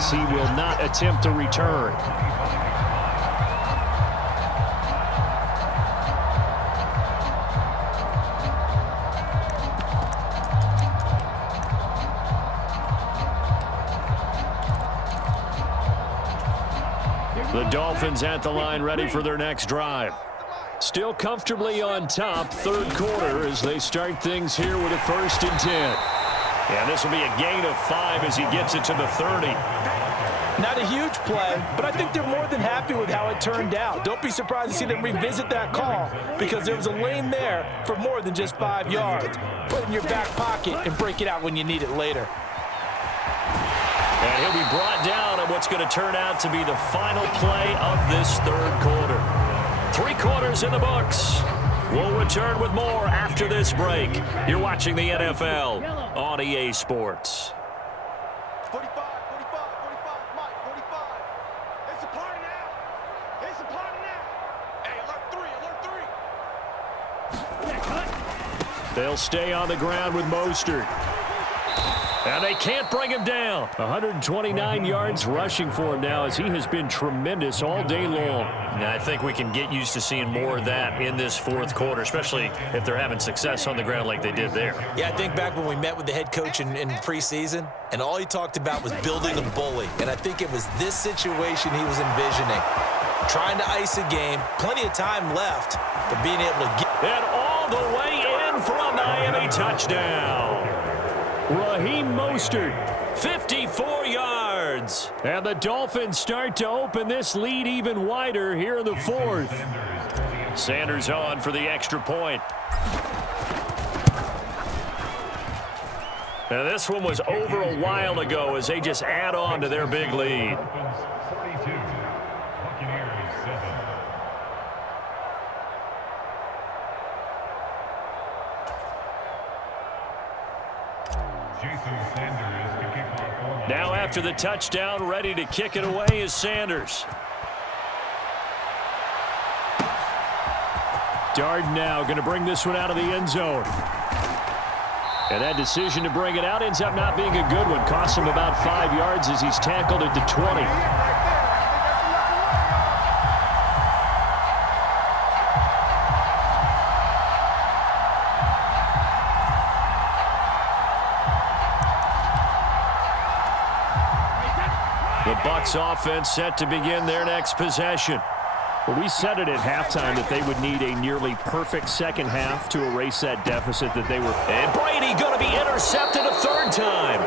as he will not attempt to return. The Dolphins at the line ready for their next drive. Still comfortably on top, third quarter as they start things here with a 1st and 10. And this will be a gain of 5 as he gets it to the 30. Not a huge play, but I think they're more than happy with how it turned out. Don't be surprised to see them revisit that call because there was a lane there for more than just 5 yards. Put it in your back pocket and break it out when you need it later. And he'll be brought down on what's going to turn out to be the final play of this third quarter. 3 quarters in the books. We'll return with more after this break. You're watching the NFL on EA Sports. 45, 45, 45, Mike, 45. It's a party now. It's a party now. Hey, alert 3, alert 3. They'll stay on the ground with Mostert. And they can't bring him down. 129 yards rushing for him now as he has been tremendous all day long. Now, I think we can get used to seeing more of that in this fourth quarter, especially if they're having success on the ground like they did there. Yeah, I think back when we met with the head coach in preseason, and all he talked about was building a bully. And I think it was this situation he was envisioning. Trying to ice a game, plenty of time left, but being able to get... And all the way in for a Miami touchdown. Raheem Mostert, 54 yards. And the Dolphins start to open this lead even wider here in the fourth. Sanders on for the extra point. Now this one was over a while ago as they just add on to their big lead. Now after the touchdown, ready to kick it away is Sanders. Darden now going to bring this one out of the end zone. And that decision to bring it out ends up not being a good one. Costs him about 5 yards as he's tackled at the 20. The Bucs offense set to begin their next possession. Well, we said it at halftime that they would need a nearly perfect second half to erase that deficit that they were. And Brady going to be intercepted a third time.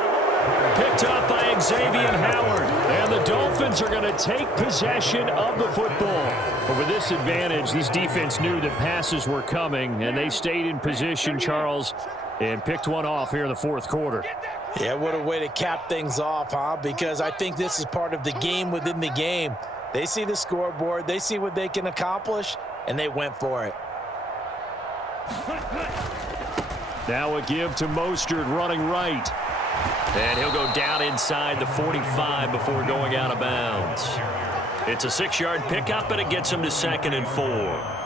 Picked up by Xavier Howard. And the Dolphins are going to take possession of the football. But with this advantage, this defense knew that passes were coming, and they stayed in position, Charles, and picked one off here in the fourth quarter. Yeah, what a way to cap things off, huh? Because I think this is part of the game within the game. They see the scoreboard, they see what they can accomplish, and they went for it. Now a give to Mostert running right. And he'll go down inside the 45 before going out of bounds. It's a 6-yard pickup, and it gets him to 2nd and 4.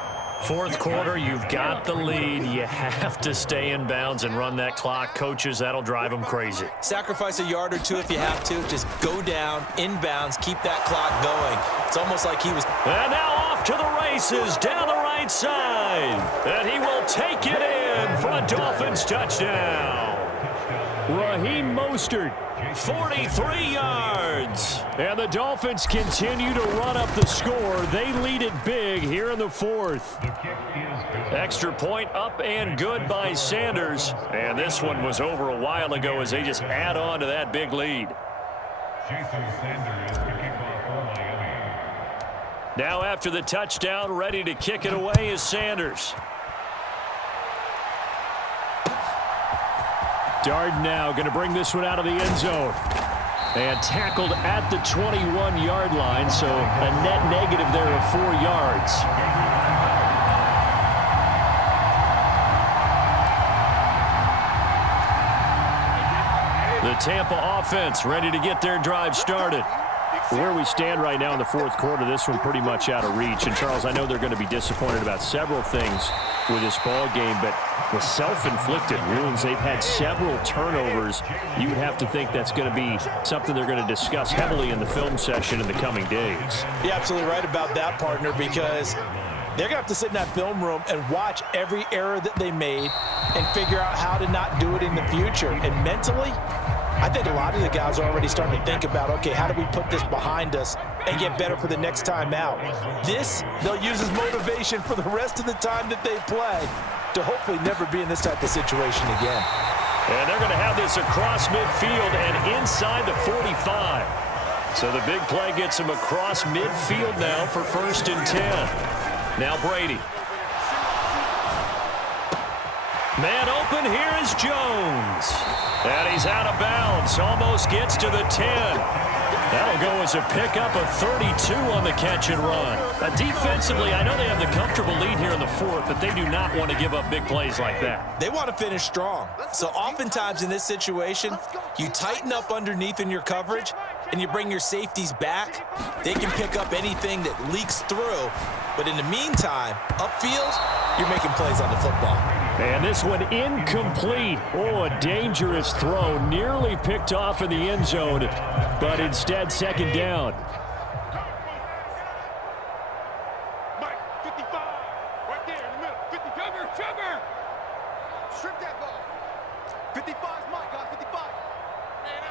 Fourth quarter, you've got the lead. You have to stay in bounds and run that clock. Coaches, that'll drive them crazy. Sacrifice a yard or two if you have to. Just go down, inbounds, keep that clock going. It's almost like he was... And now off to the races down the right side. And he will take it in for a Dolphins touchdown. Raheem Mostert, 43 yards. And the Dolphins continue to run up the score. They lead it big here in the fourth. Extra point up and good by Sanders. And this one was over a while ago as they just add on to that big lead. Now after the touchdown, ready to kick it away is Sanders. Darden now going to bring this one out of the end zone. And tackled at the 21-yard line, so a net negative there of 4 yards. The Tampa offense ready to get their drive started. Where we stand right now in the fourth quarter, this one pretty much out of reach. And, Charles, I know they're going to be disappointed about several things with this ball game, but the self-inflicted wounds, they've had several turnovers. You would have to think that's going to be something they're going to discuss heavily in the film session in the coming days. You're absolutely right about that, partner, because they're going to have to sit in that film room and watch every error that they made and figure out how to not do it in the future. And mentally, I think a lot of the guys are already starting to think about, okay, how do we put this behind us and get better for the next time out? This, they'll use as motivation for the rest of the time that they play to hopefully never be in this type of situation again. And they're going to have this across midfield and inside the 45. So the big play gets him across midfield now for 1st and 10. Now Brady. Man open, here is Jones. And he's out of bounds, almost gets to the 10. That'll go as a pickup of 32 on the catch and run. Defensively, I know they have the comfortable lead here in the fourth, but they do not want to give up big plays like that. They want to finish strong. So oftentimes in this situation, you tighten up underneath in your coverage and you bring your safeties back. They can pick up anything that leaks through. But in the meantime, upfield, you're making plays on the football. And this one incomplete. Oh, a dangerous throw. Nearly picked off in the end zone, but instead 2nd down. Mike, 55. Right there in the middle. 50. Sugar. Strip that ball. 55's Mike, guys. 55. Man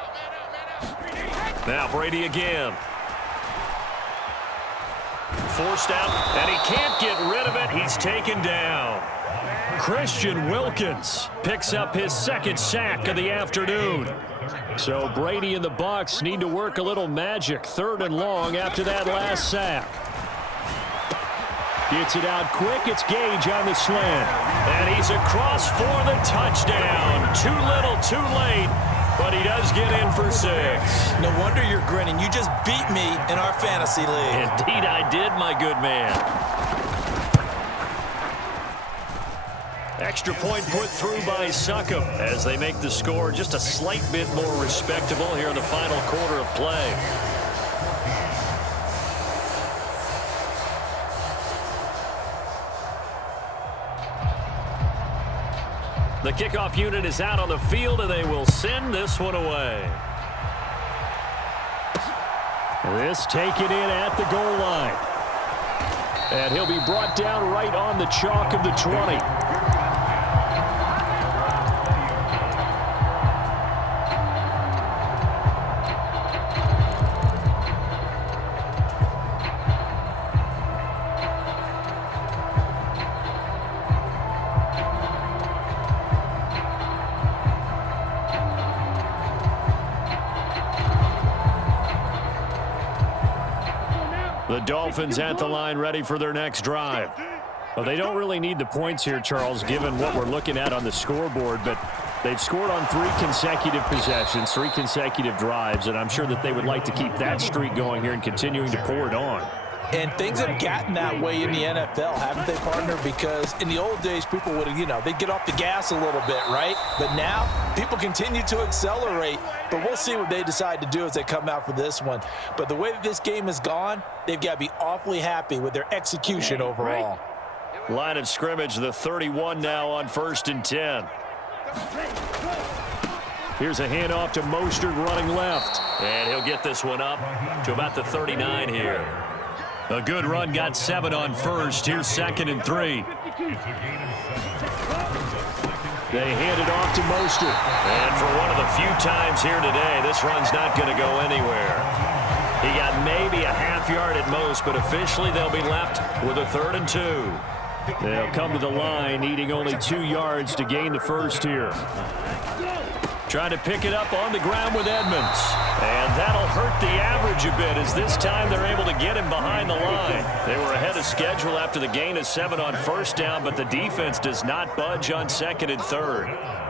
out. Now Brady again. Forced out, and he can't get rid of it. He's taken down. Christian Wilkins picks up his 2nd sack of the afternoon. So Brady and the Bucs need to work a little magic. 3rd and long after that last sack. Gets it out quick. It's Gage on the slant. And he's across for the touchdown. Too little, too late. But he does get in for 6. No wonder you're grinning. You just beat me in our fantasy league. Indeed I did, my good man. Extra point put through by Succop as they make the score just a slight bit more respectable here in the final quarter of play. The kickoff unit is out on the field, and they will send this one away. This taken in at the goal line. And he'll be brought down right on the chalk of the 20. The Dolphins at the line ready for their next drive. Well, they don't really need the points here, Charles, given what we're looking at on the scoreboard, but they've scored on 3 consecutive possessions, 3 consecutive drives, and I'm sure that they would like to keep that streak going here and continuing to pour it on. And things have gotten that way in the NFL, haven't they, partner? Because in the old days, people would, they'd get off the gas a little bit, right? But now, people continue to accelerate. But we'll see what they decide to do as they come out for this one. But the way that this game has gone, they've got to be awfully happy with their execution overall. Line of scrimmage, the 31 now on 1st and 10. Here's a handoff to Mostert running left. And he'll get this one up to about the 39 here. A good run, got 7 on 1st. Here's 2nd and 3. They hand it off to Mostert. And for one of the few times here today, this run's not going to go anywhere. He got maybe a half yard at most, but officially they'll be left with a 3rd and 2. They'll come to the line, needing only 2 yards to gain the first here. Trying to pick it up on the ground with Edmonds. And that'll hurt the average a bit as this time they're able to get him behind the line. They were ahead of schedule after the gain of 7 on 1st down, but the defense does not budge on 2nd and 3rd.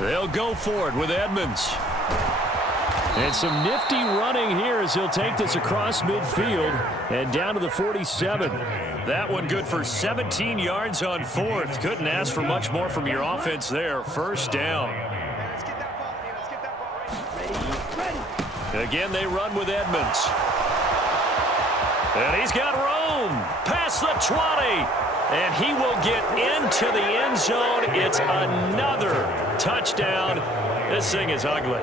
They'll go for it with Edmonds. And some nifty running here as he'll take this across midfield and down to the 47. That one good for 17 yards on fourth. Couldn't ask for much more from your offense there. First down. Again, they run with Edmonds. And he's got room past the 20. And he will get into the end zone. It's another touchdown. This thing is ugly.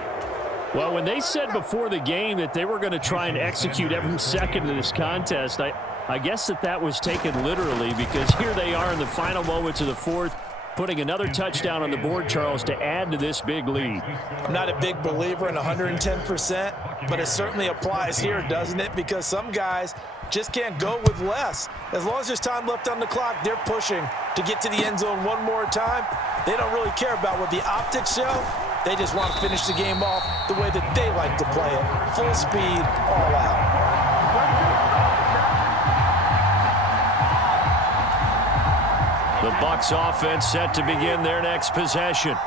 Well, when they said before the game that they were going to try and execute every second of this contest, I guess that was taken literally, because here they are in the final moments of the fourth, putting another touchdown on the board, Charles, to add to this big lead. I'm not a big believer in 110%, but it certainly applies here, doesn't it? Because some guys just can't go with less. As long as there's time left on the clock, they're pushing to get to the end zone one more time. They don't really care about what the optics show. They just want to finish the game off the way that they like to play it. Full speed, all out. The Bucs offense set to begin their next possession.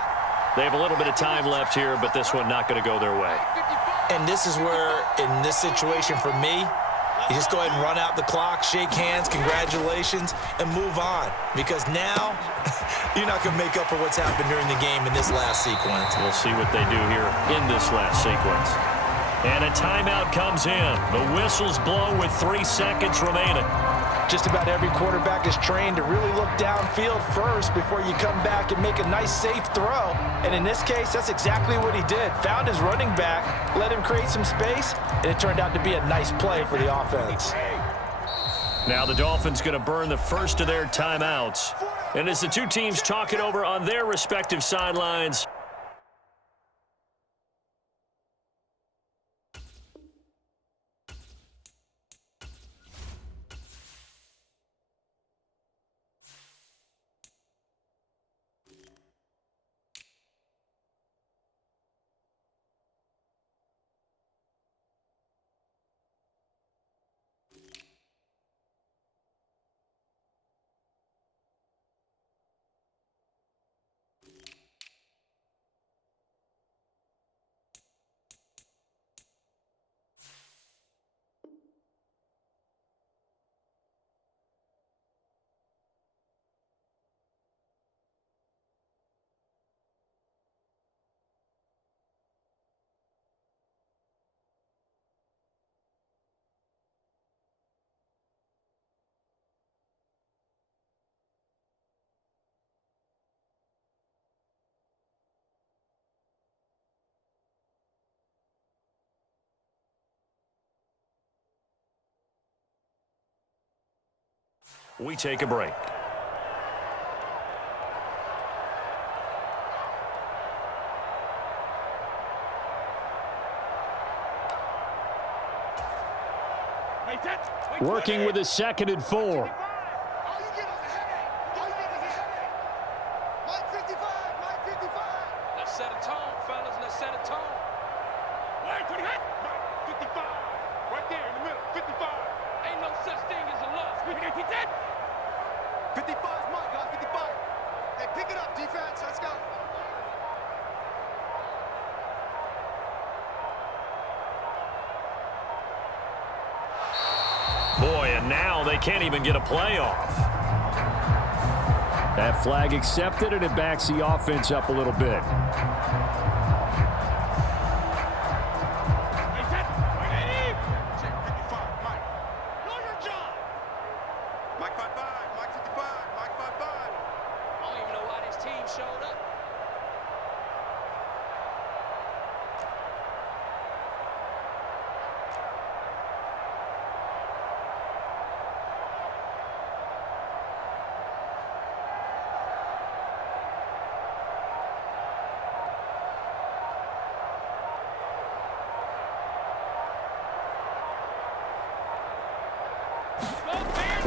They have a little bit of time left here, but this one not going to go their way. And this is where, in this situation for me, you just go ahead and run out the clock, shake hands, congratulations, and move on. Because now, you're not going to make up for what's happened during the game in this last sequence. We'll see what they do here in this last sequence. And a timeout comes in. The whistle's blown with 3 seconds remaining. Just about every quarterback is trained to really look downfield first before you come back and make a nice, safe throw. And in this case, that's exactly what he did. Found his running back, let him create some space, and it turned out to be a nice play for the offense. Now the Dolphins going to burn the first of their timeouts. And as the two teams talk it over on their respective sidelines, we take a break. Working with a 2nd and 4. Let's set a tone, fellas. Let's set a tone. 55. Right there in the middle. 55. Ain't no such thing as a loss. 55 is mine, guys. 55. Hey, pick it up, defense. Let's go. Boy, and now they can't even get a playoff. That flag accepted, and it backs the offense up a little bit.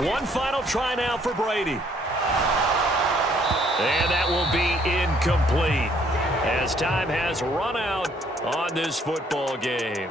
One final try now for Brady. And that will be incomplete as time has run out on this football game.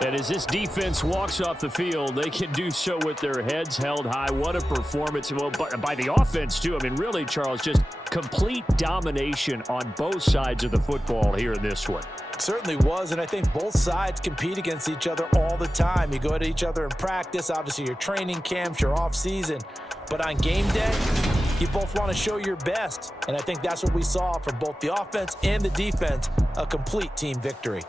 And as this defense walks off the field, they can do so with their heads held high. What a performance. Well, by the offense, too. I mean, really, Charles, just complete domination on both sides of the football here in this one. Certainly was, and I think both sides compete against each other all the time. You go at each other in practice, obviously your training camps, your off-season. But on game day, you both want to show your best. And I think that's what we saw from both the offense and the defense, a complete team victory.